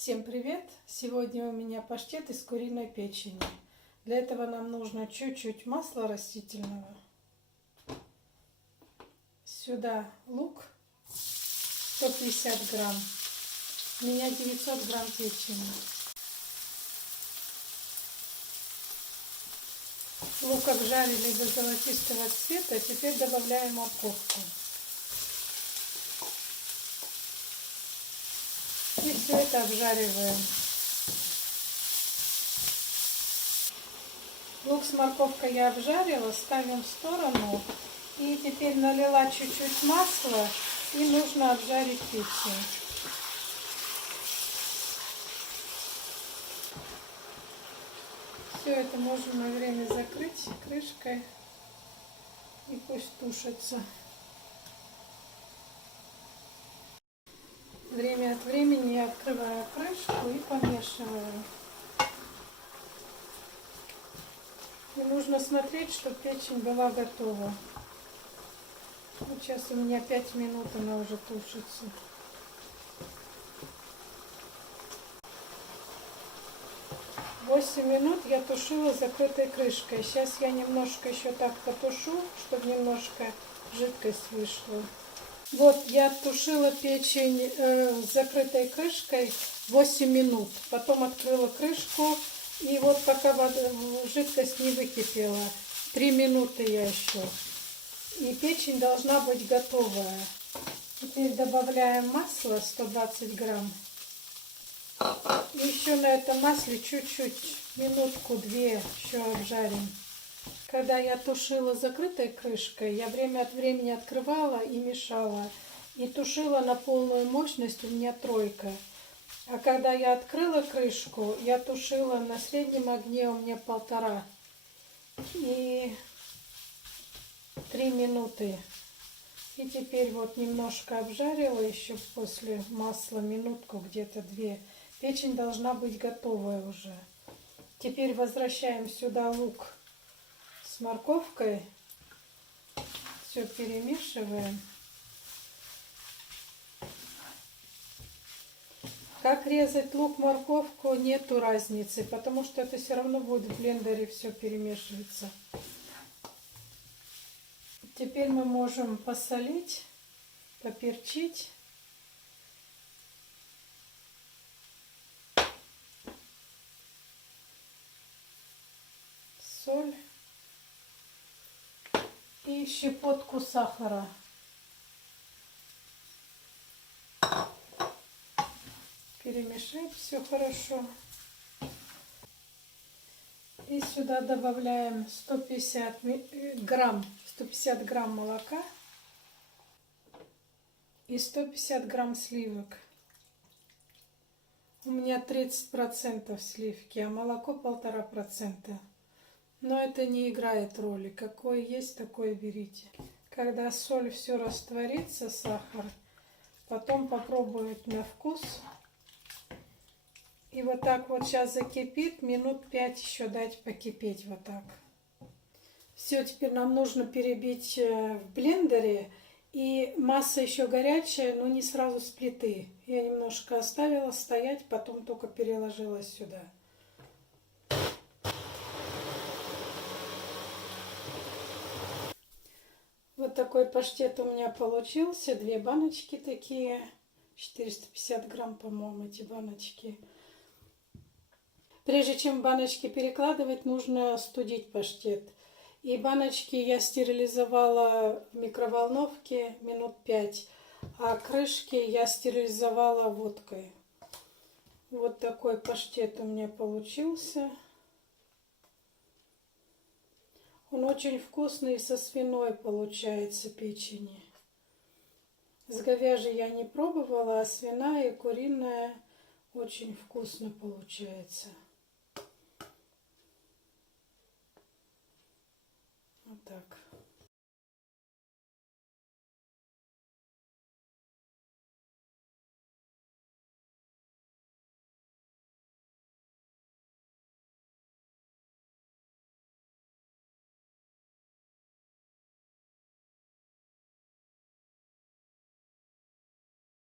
Всем привет! Сегодня у меня паштет из куриной печени. Для этого нам нужно чуть-чуть масла растительного. Сюда лук 150 грамм. У меня 900 грамм печени. Лук обжарили до золотистого цвета. Теперь добавляем морковку. И все это обжариваем. Лук с морковкой я обжарила, ставим в сторону. И теперь налила чуть-чуть масла и нужно обжарить печень. Все это можно на время закрыть крышкой и пусть тушится. Время от времени я открываю крышку и помешиваю. И нужно смотреть, чтобы печень была готова. Вот сейчас у меня 5 минут она уже тушится. Восемь минут я тушила закрытой крышкой. Сейчас я немножко еще так потушу, чтобы немножко жидкость вышла. Вот я тушила печень с закрытой крышкой 8 минут. Потом открыла крышку. И вот пока жидкость не выкипела, 3 минуты я еще. И печень должна быть готовая. Теперь добавляем масло 120 грамм. И еще на этом масле чуть-чуть, минутку-две еще обжарим. Когда я тушила закрытой крышкой, я время от времени открывала и мешала. И тушила на полную мощность, у меня 3. А когда я открыла крышку, я тушила на среднем огне, у меня 1,5. И 3 минуты. И теперь вот немножко обжарила еще после масла, минутку, где-то 2. Печень должна быть готовая уже. Теперь возвращаем сюда лук с морковкой. Все перемешиваем. Как резать лук, морковку, нету разницы, потому что это все равно будет в блендере все перемешиваться. Теперь мы можем посолить, поперчить. Соль и щепотку сахара. Перемешать все хорошо. И сюда добавляем 150 грамм молока и 150 грамм сливок. У меня 30% сливки, а молоко 1,5%. Но это не играет роли. Какой есть, такой берите. Когда соль все растворится, сахар, потом попробовать на вкус. И вот так вот сейчас закипит, минут 5 еще дать покипеть вот так. Все, теперь нам нужно перебить в блендере. И масса еще горячая, но не сразу с плиты. Я немножко оставила стоять, потом только переложила сюда. Вот такой паштет у меня получился. 2 баночки такие. 450 грамм, по-моему, эти баночки. Прежде чем баночки перекладывать, нужно остудить паштет. И баночки я стерилизовала в микроволновке минут 5, а крышки я стерилизовала водкой. Вот такой паштет у меня получился. Он очень вкусный, со свиной получается печени. С говяжьей я не пробовала, а свиная и куриная очень вкусно получается. Вот так.